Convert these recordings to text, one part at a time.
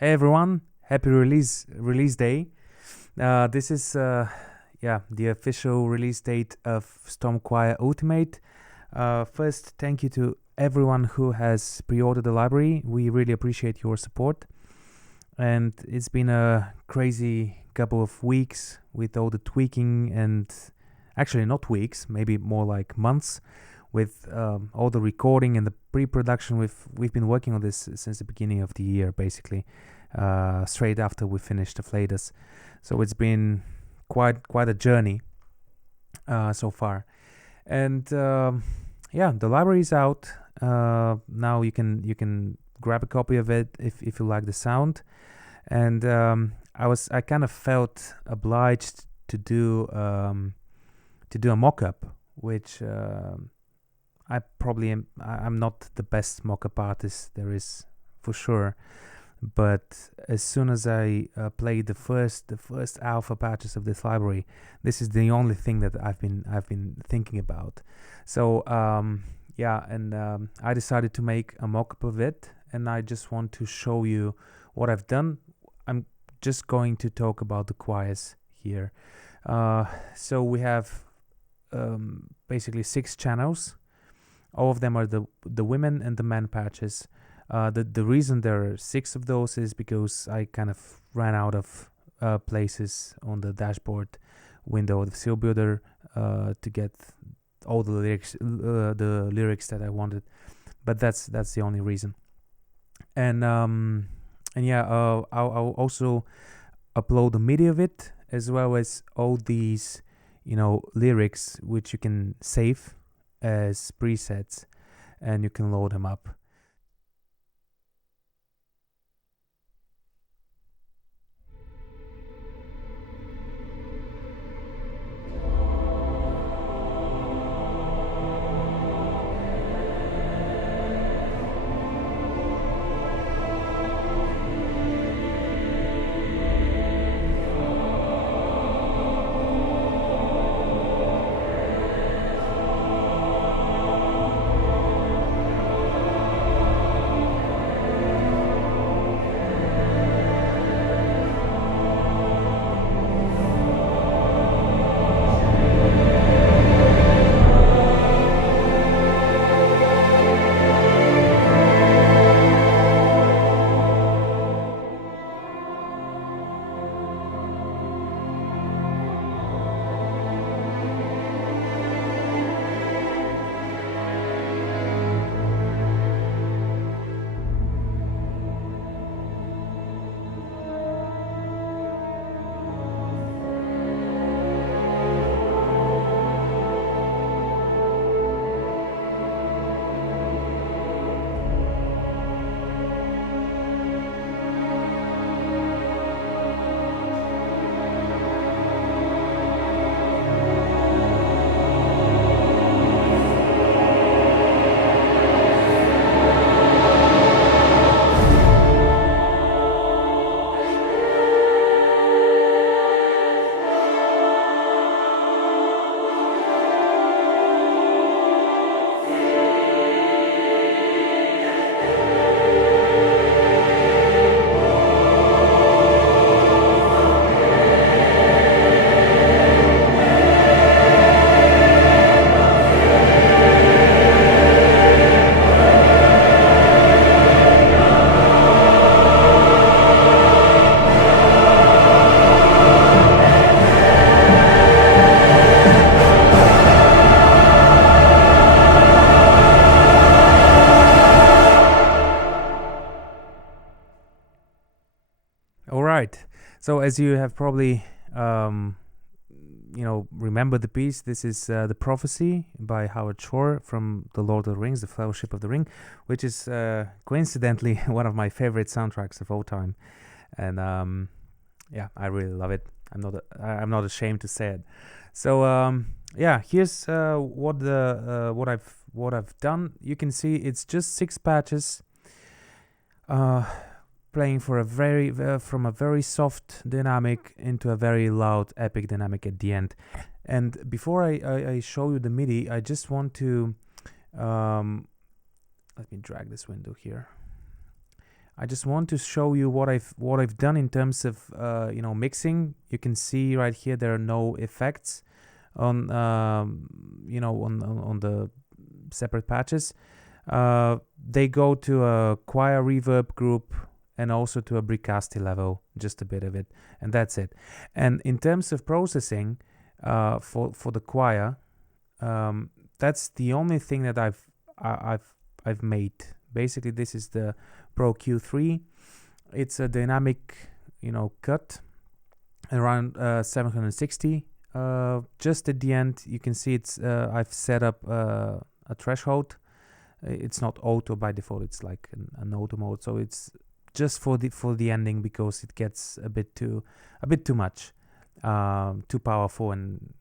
Hey everyone, happy release day. This is the official release date of Stormchoir Ultimate. First, thank you to everyone who has pre-ordered the library. We really appreciate your support. And it's been a crazy couple of weeks with all the tweaking and actually not weeks, maybe more like months with all the recording and the pre-production. We've been working on this since the beginning of the year, basically, straight after we finished the Fladers. So it's been quite a journey so far. And the library is out now. You can grab a copy of it if you like the sound. And I kind of felt obliged to do a mock-up, which I'm not the best mock-up artist there is, for sure, but as soon as I played the first alpha patches of this library, this is the only thing that I've been thinking about. So I decided to make a mock-up of it, and I just want to show you what I've done. I'm just going to talk about the choirs here. So we have basically 6 channels. All of them are the women and the men patches. The reason there are 6 of those is because I kind of ran out of places on the dashboard window of the seal builder to get all the lyrics that I wanted. But that's the only reason. And I'll also upload the MIDI of it, as well as all these lyrics, which you can save as presets and you can load them up. All right. So as you have probably remember the piece, this is The Prophecy by Howard Shore from The Lord of the Rings, The Fellowship of the Ring, which is coincidentally one of my favorite soundtracks of all time. And I really love it. I'm not ashamed to say it. So here's what I've done. You can see it's just 6 patches. Playing from a very soft dynamic into a very loud epic dynamic at the end. And before I show you the MIDI, I just want to let me drag this window here. I just want to show you what I've done in terms of mixing. You can see right here there are no effects on on the separate patches. They go to a choir reverb group and also to a Bricasti level, just a bit of it, and that's it. And in terms of processing, for the choir, that's the only thing that I've made. Basically, this is the Pro Q3. It's a dynamic, cut around 760. Just at the end, you can see it's I've set up a threshold. It's not auto by default. It's like an auto mode. So it's just for the ending, because it gets a bit too much, too powerful, and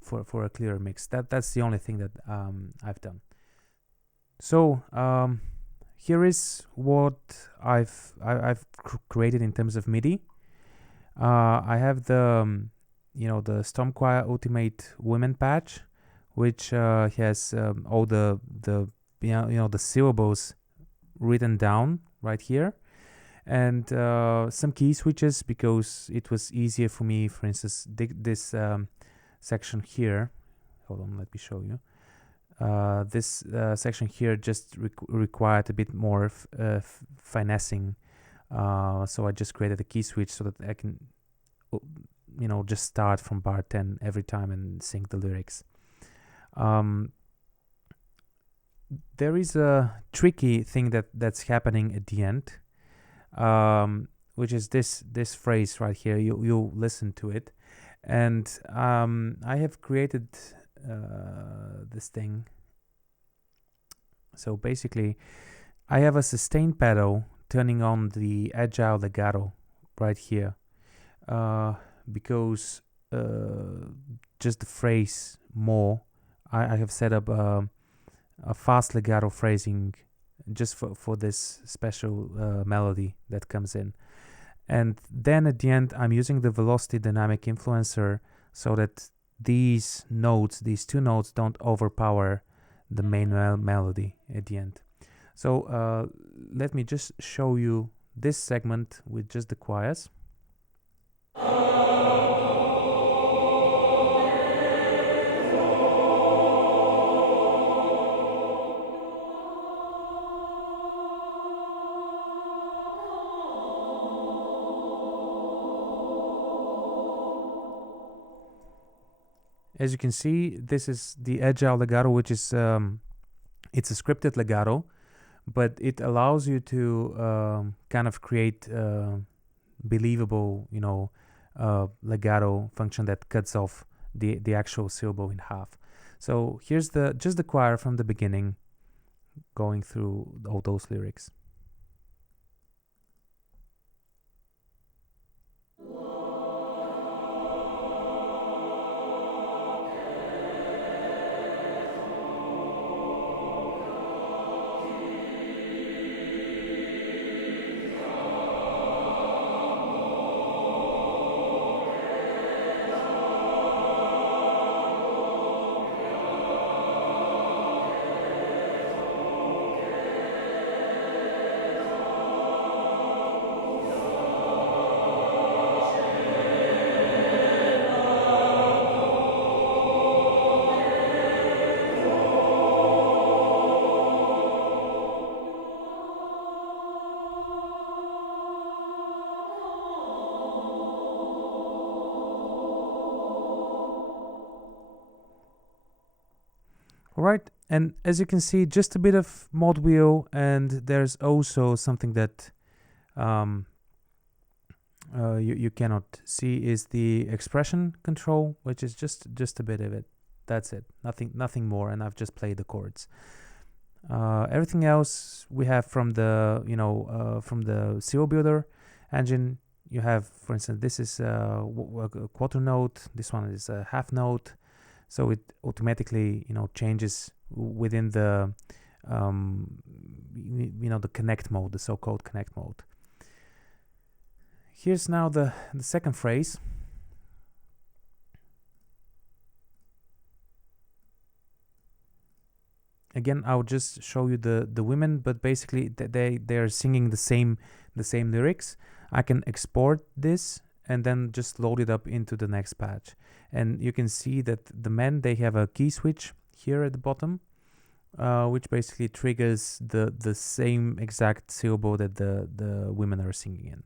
for a clearer mix. That's the only thing that I've done. So here is what I've created in terms of MIDI. I have the the Storm Choir Ultimate Women patch, which has all the the syllables written down right here, and some key switches, because it was easier for me. For instance, this section here. Hold on, let me show you. This section here just required a bit more finessing, so I just created a key switch so that I can just start from bar 10 every time and sing the lyrics. There is a tricky thing that's happening at the end, which is this phrase right here. You'll listen to it, and I have created this thing. So basically, I have a sustain pedal turning on the agile legato right here, because just the phrase more, I have set up a fast legato phrasing just for this special melody that comes in. And then at the end, I'm using the velocity dynamic influencer so that these two notes don't overpower the main melody at the end. So let me just show you this segment with just the choirs. As you can see, this is the agile legato, which is it's a scripted legato, but it allows you to kind of create believable, legato function that cuts off the actual syllable in half. So here's just the choir from the beginning, going through all those lyrics. Alright, and as you can see, just a bit of mod wheel, and there's also something that you cannot see is the expression control, which is just a bit of it. That's it, nothing more, and I've just played the chords. Everything else we have from the from the Syllable Builder engine. You have, for instance, this is a quarter note. This one is a half note. So it automatically, changes within the, the connect mode, the so-called connect mode. Here's now the second phrase. again, I'll just show you the women, but basically they're singing the same lyrics. I can export this and then just load it up into the next patch, and you can see that the men, they have a key switch here at the bottom, which basically triggers the same exact syllable that the women are singing in.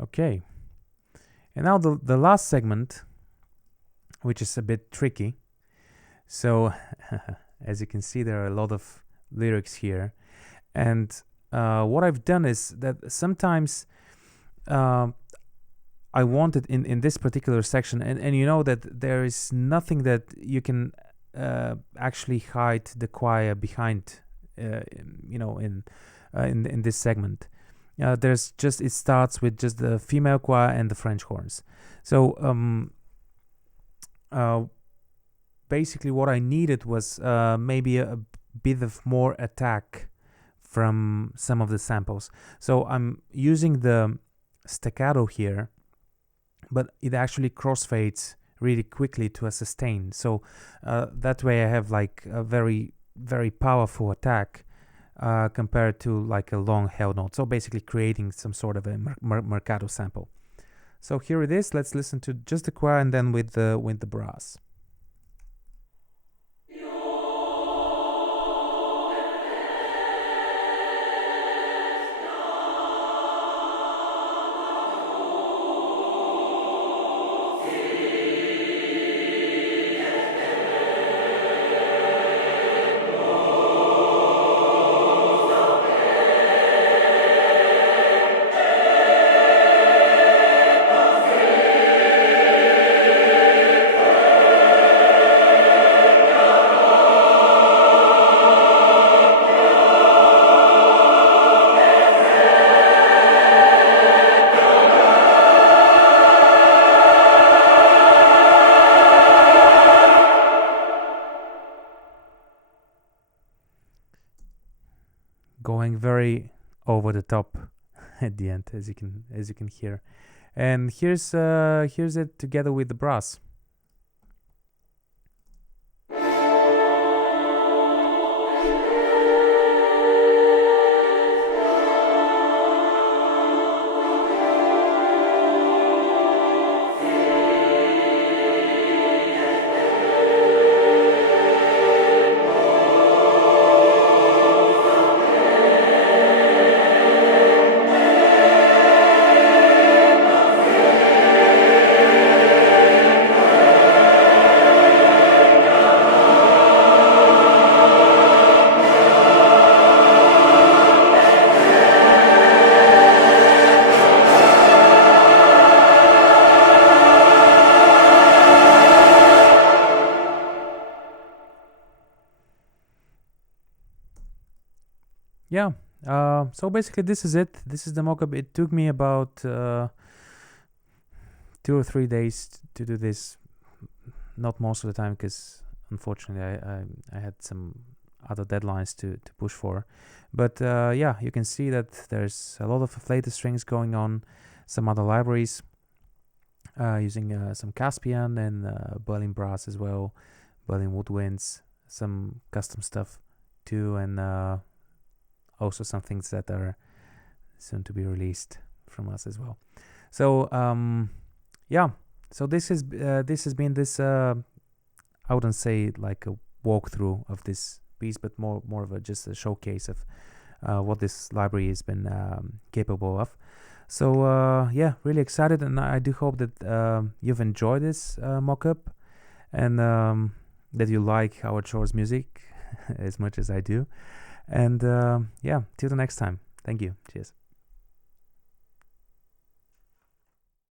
Okay, and now the last segment, which is a bit tricky. So as you can see, there are a lot of lyrics here, and what I've done is that sometimes I wanted in this particular section, and you know that there is nothing that you can actually hide the choir behind, in this segment. There's just, it starts with just the female choir and the French horns. So basically what I needed was maybe a bit of more attack from some of the samples. So I'm using the staccato here, but it actually crossfades really quickly to a sustain. So that way I have like a very, very powerful attack compared to like a long held note. So basically creating some sort of a mercato sample. So here it is. Let's listen to just the choir and then with the brass. Going very over the top at the end, as you can hear. And here's it together with the brass. Yeah, so basically this is it. This is the mockup. It took me about 2 or 3 days to do this. Not most of the time, because unfortunately I had some other deadlines to push for. But yeah, you can see that there's a lot of flated strings going on, some other libraries, using some Caspian and Berlin brass as well, Berlin woodwinds, some custom stuff too, and also some things that are soon to be released from us as well. So yeah, so this has been this I wouldn't say like a walkthrough of this piece, but more of just a showcase of what this library has been capable of. So yeah, really excited, and I do hope that you've enjoyed this mock-up, and that you like Howard Shore's music as much as I do. And yeah, till the next time. Thank you. Cheers.